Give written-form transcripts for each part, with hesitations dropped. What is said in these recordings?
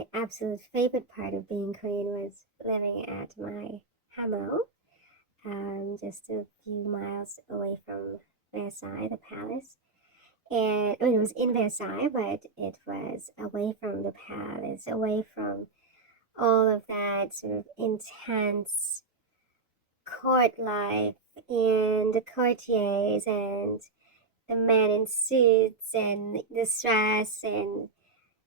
my absolute favorite part of being Korean was living at my hamo, just a few miles away from Versailles, the palace. And I mean, it was in Versailles, but it was away from the palace, away from all of that sort of intense court life and the courtiers and the men in suits and the stress and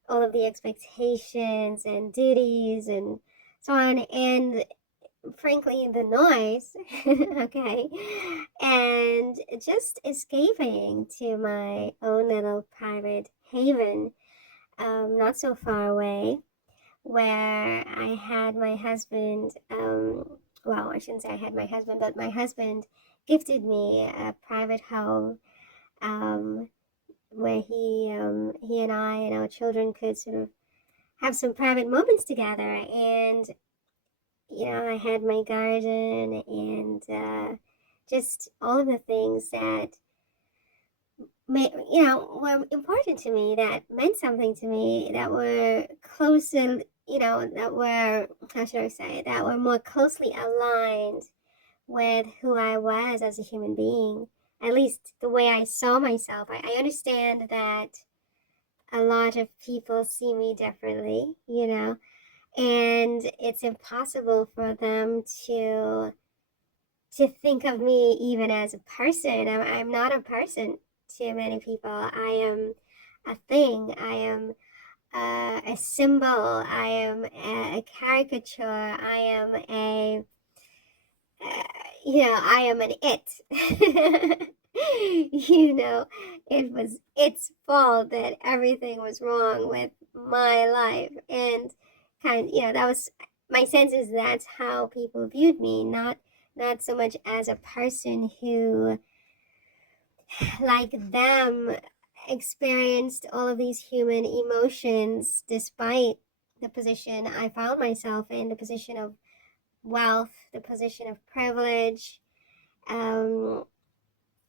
all of the expectations and duties and so on. And frankly, the noise, okay, and just escaping to my own little private haven, not so far away, where I had my husband. Well, I shouldn't say I had my husband, but my husband gifted me a private home, um, where he and I and our children could sort of have some private moments together. And I had my garden and just all of the things that were important to me, that meant something to me, that were closer, that were, how should I say, that were more closely aligned with who I was as a human being, at least the way I saw myself. I understand that a lot of people see me differently, and it's impossible for them to think of me even as a person. I'm not a person to many people. I am a thing. I am a symbol. I am a caricature. I am I am an it. It was its fault that everything was wrong with my life. And that was my sense is that's how people viewed me, not so much as a person who, like them, experienced all of these human emotions despite the position I found myself in, the position of wealth, the position of privilege, um,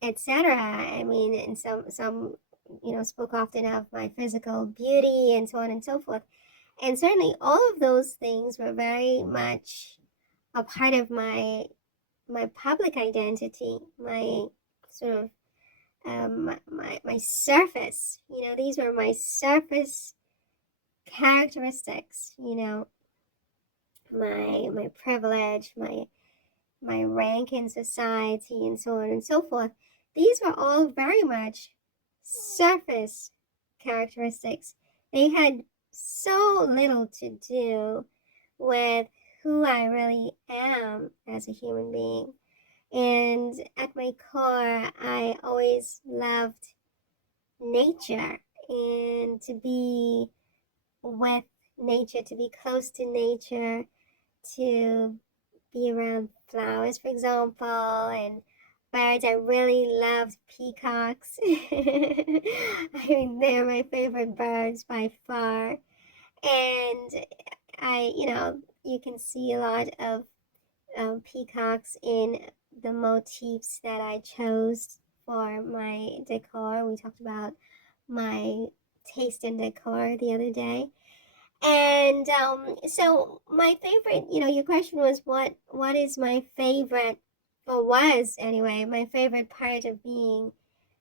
etc. I mean, and some spoke often of my physical beauty and so on and so forth. And certainly all of those things were very much a part of my public identity, my sort of my surface. These were my surface characteristics. My privilege, my rank in society, and so on and so forth. These were all very much surface characteristics. They had so little to do with who I really am as a human being. And at my core, I always loved nature and to be with nature, to be close to nature, to be around flowers, for example, and birds. I really loved peacocks. I mean, they're my favorite birds by far. And you can see a lot of peacocks in the motifs that I chose for my decor. We talked about my taste in decor the other day. And so my favorite, your question was what is my favorite, or was anyway, my favorite part of being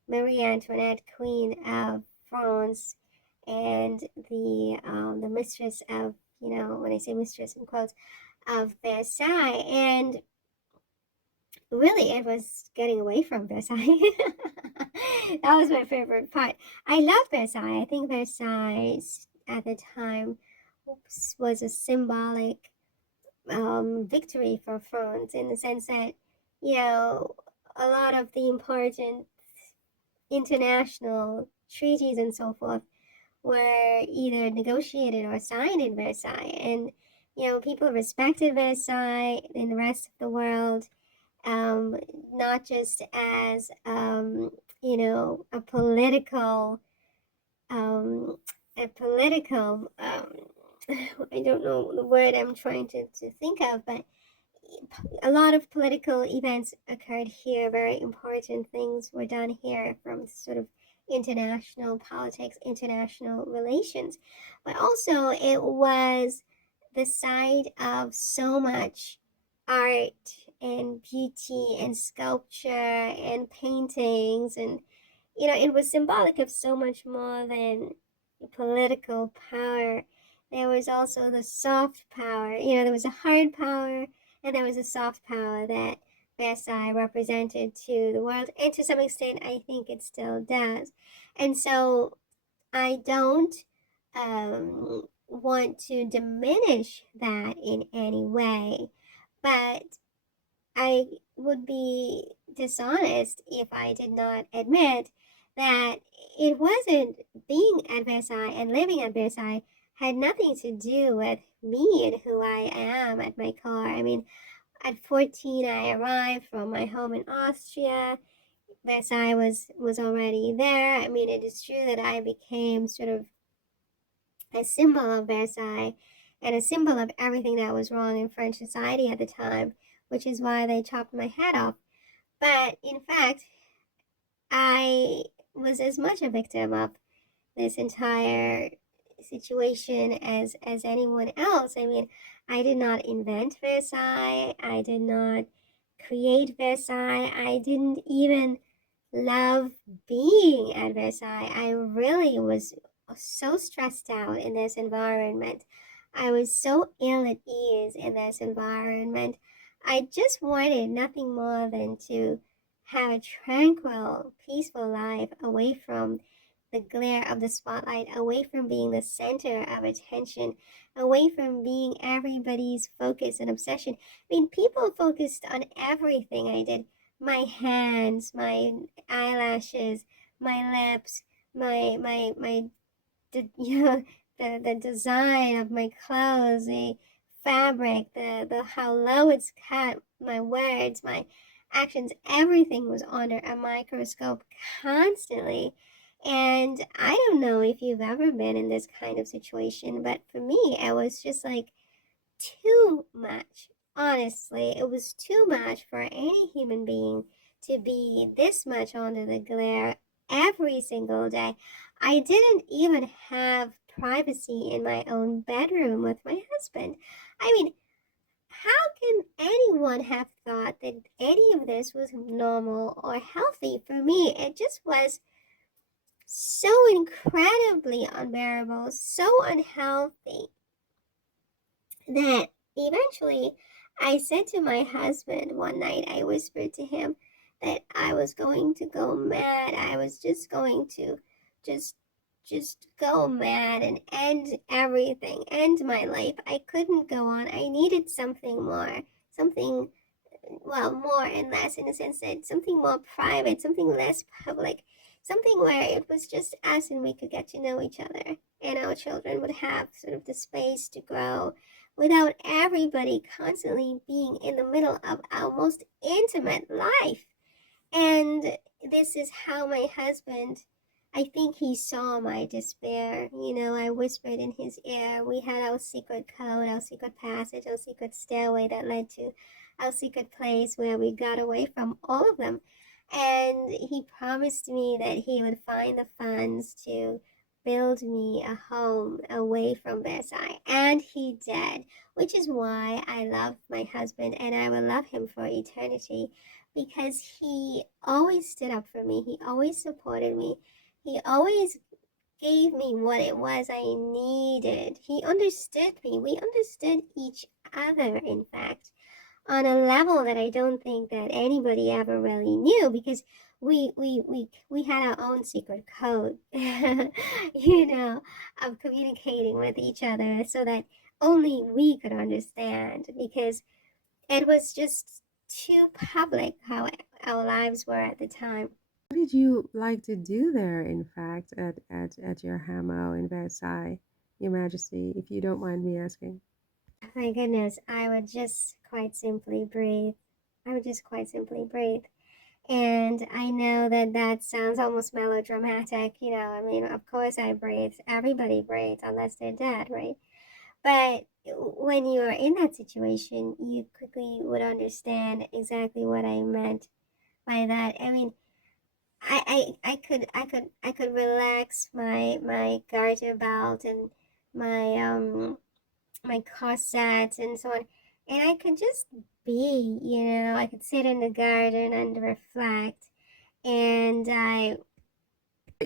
Marie Antoinette, Queen of France, and the mistress of, when I say mistress in quotes, of Versailles. And really, it was getting away from Versailles. That was my favorite part. I love Versailles. I think Versailles at the time was a symbolic victory for France, in the sense that, a lot of the important international treaties and so forth were either negotiated or signed in Versailles. And, people respected Versailles in the rest of the world, not just as, a political, um, I don't know the word I'm trying to think of, but a lot of political events occurred here. Very important things were done here, from sort of international politics, international relations, but also it was the site of so much art and beauty and sculpture and paintings, and it was symbolic of so much more than political power. There was also the soft power. There was a hard power and there was a soft power that Versailles represented to the world, and to some extent, I think it still does. And so I don't want to diminish that in any way, but I would be dishonest if I did not admit that it wasn't being at Versailles and living at Versailles had nothing to do with me and who I am at my core. I mean, at 14, I arrived from my home in Austria. Versailles was already there. I mean, it is true that I became sort of a symbol of Versailles and a symbol of everything that was wrong in French society at the time, which is why they chopped my head off. But in fact, I was as much a victim of this entire situation as anyone else. I mean, I did not invent Versailles. I did not create Versailles. I didn't even love being at Versailles. I really was so stressed out in this environment. I was so ill at ease in this environment. I just wanted nothing more than to have a tranquil, peaceful life away from the glare of the spotlight, away from being the center of attention, away from being everybody's focus and obsession. I mean, people focused on everything I did: my hands, my eyelashes, my lips, my the design of my clothes, the fabric, the how low it's cut, my words, my actions, everything was under a microscope constantly. And I don't know if you've ever been in this kind of situation, but for me, it was just like too much. Honestly, it was too much for any human being to be this much under the glare every single day. I didn't even have privacy in my own bedroom with my husband. I mean, how can anyone have thought that any of this was normal or healthy? For me, it just was so incredibly unbearable, so unhealthy, that eventually I said to my husband one night, I whispered to him that I was going to go mad. I was just going to just just go mad and end everything, end my life. I couldn't go on. I needed something more, something, well, more and less, in a sense that something more private, something less public, something where it was just us and we could get to know each other, and our children would have sort of the space to grow without everybody constantly being in the middle of our most intimate life. And this is how my husband, I think he saw my despair. I whispered in his ear. We had our secret code, our secret passage, our secret stairway that led to our secret place where we got away from all of them. And he promised me that he would find the funds to build me a home away from Versailles. And he did, which is why I love my husband and I will love him for eternity, because he always stood up for me. He always supported me. He always gave me what it was I needed. He understood me. We understood each other, in fact, on a level that I don't think that anybody ever really knew, because we had our own secret code, of communicating with each other so that only we could understand, because it was just too public how our lives were at the time. What did you like to do there, in fact, at your hamo in Versailles, Your Majesty, if you don't mind me asking? My goodness, I would just quite simply breathe. I would just quite simply breathe. And I know that that sounds almost melodramatic. I mean, of course I breathe. Everybody breathes unless they're dead, right? But when you're in that situation, you quickly would understand exactly what I meant by that. I mean, I could relax my garter belt and my my corset and so on, and I could just be, I could sit in the garden and reflect, and I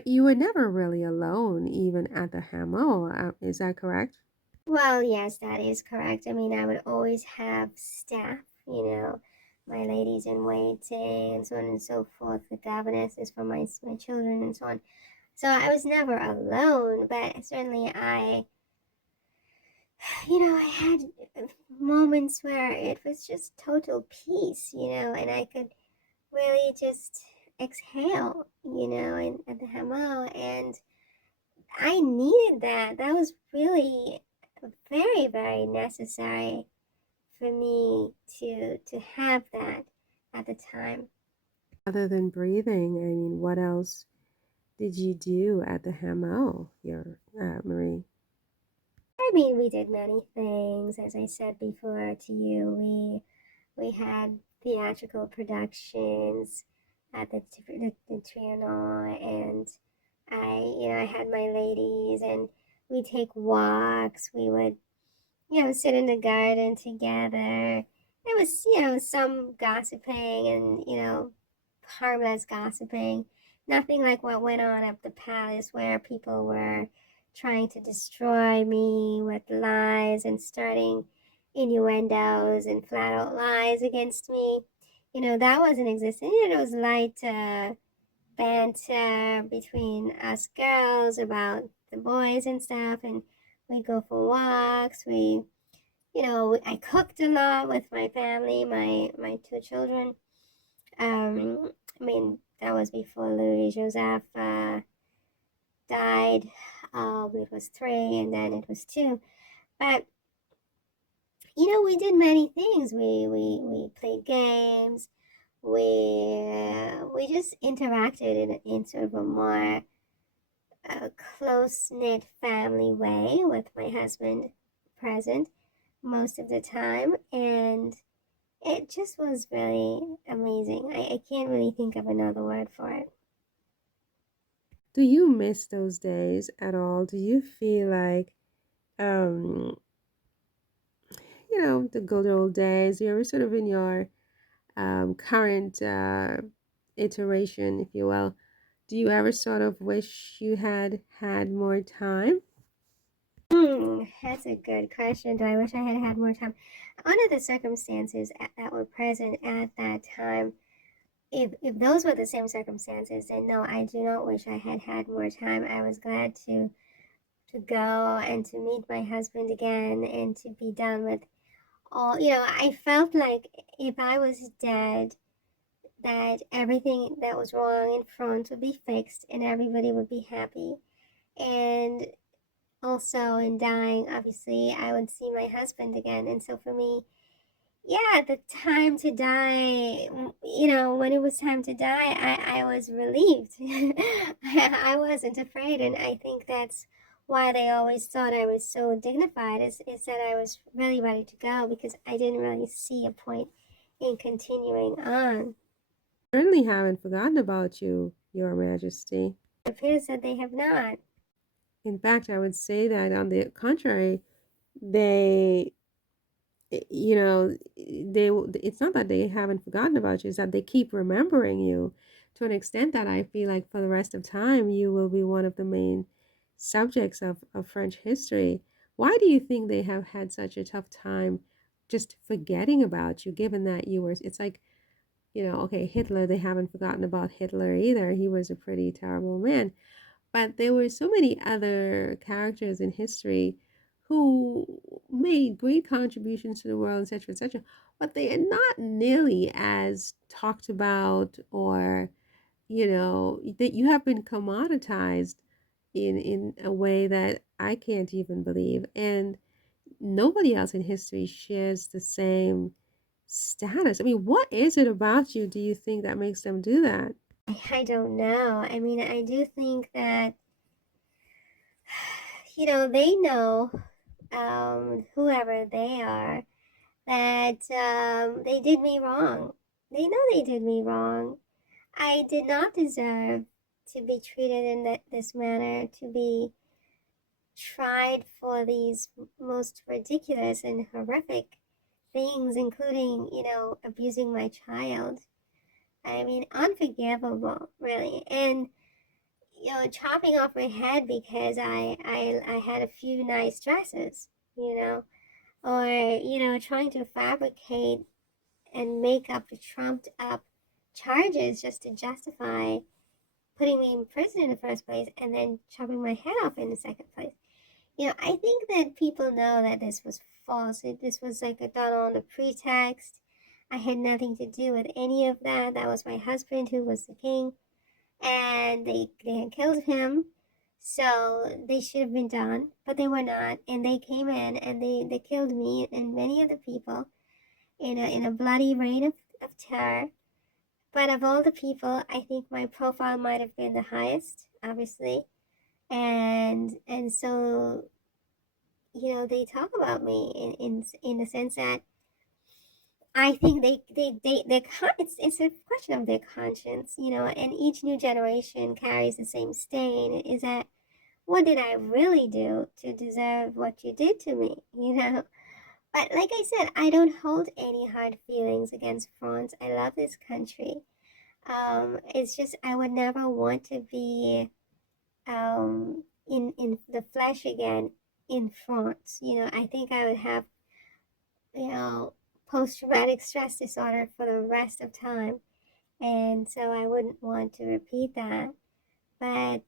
You were never really alone, even at the Hamo. Is that correct? Well, yes, that is correct. I mean, I would always have staff, my ladies in waiting and so on and so forth, the governesses for my children and so on. So I was never alone, but certainly I had moments where it was just total peace, and I could really just exhale, at the Hamo, and I needed that. That was really very, very necessary for me to have that at the time. Other than breathing, I mean, what else did you do at the Hamo, your Marie? I mean, we did many things, as I said before to you. We had theatrical productions at the Trianon, and I had my ladies, and we take walks. We would sit in the garden together. There was, some gossiping and, harmless gossiping. Nothing like what went on at the palace where people were trying to destroy me with lies and starting innuendos and flat out lies against me. That wasn't existing. It was light banter between us girls about the boys and stuff, and we'd go for walks. I cooked a lot with my family, my two children. I mean, that was before Louis Joseph died. It was three, and then it was two. But we did many things. We played games. We just interacted in sort of a more close knit family way with my husband present most of the time, and it just was really amazing. I can't really think of another word for it. Do you miss those days at all? Do you feel like, um, the good old days? You're sort of in your current iteration, if you will. Do you ever sort of wish you had had more time? That's a good question. Do I wish I had had more time? Under the circumstances that were present at that time, if those were the same circumstances, then no, I do not wish I had had more time. I was glad to go and to meet my husband again and to be done with all. I felt like if I was dead, that everything that was wrong in front would be fixed and everybody would be happy. And also in dying, obviously, I would see my husband again. And so for me, yeah, the time to die, when it was time to die, I was relieved. I wasn't afraid. And I think that's why they always thought I was so dignified, is that I was really ready to go because I didn't really see a point in continuing on. Certainly haven't forgotten about you, Your Majesty. It appears that they have not. In fact, I would say that on the contrary, they, you know, it's not that they haven't forgotten about you, it's that they keep remembering you to an extent that I feel like for the rest of time, you will be one of the main subjects of French history. Why do you think they have had such a tough time just forgetting about you, given that you were, it's like, okay, Hitler, they haven't forgotten about Hitler either. He was a pretty terrible man. But there were so many other characters in history who made great contributions to the world, etc., etc. But they are not nearly as talked about, or that you have been commoditized in a way that I can't even believe. And nobody else in history shares the same status. I mean, what is it about you, do you think, that makes them do that? I don't know. I mean, I do think that, they know, whoever they are, that they did me wrong. They know they did me wrong. I did not deserve to be treated in this manner, to be tried for these most ridiculous and horrific things, including, abusing my child. I mean, unforgivable, really. And, chopping off my head because I had a few nice dresses, or, trying to fabricate and make up the trumped up charges just to justify putting me in prison in the first place and then chopping my head off in the second place. I think that people know that this was false. This was like done on a pretext. I had nothing to do with any of that. That was my husband who was the king, and they had killed him. So they should have been done, but they were not. And they came in and they killed me and many other people in a bloody reign of terror. But of all the people, I think my profile might have been the highest, obviously. And so, they talk about me in the sense that I think it's a question of their conscience, and each new generation carries the same stain. Is that, what did I really do to deserve what you did to me? But like I said, I don't hold any hard feelings against France. I love this country. It's just I would never want to be in the flesh again in France. I think I would have, you know, post traumatic stress disorder for the rest of time, and so I wouldn't want to repeat that. But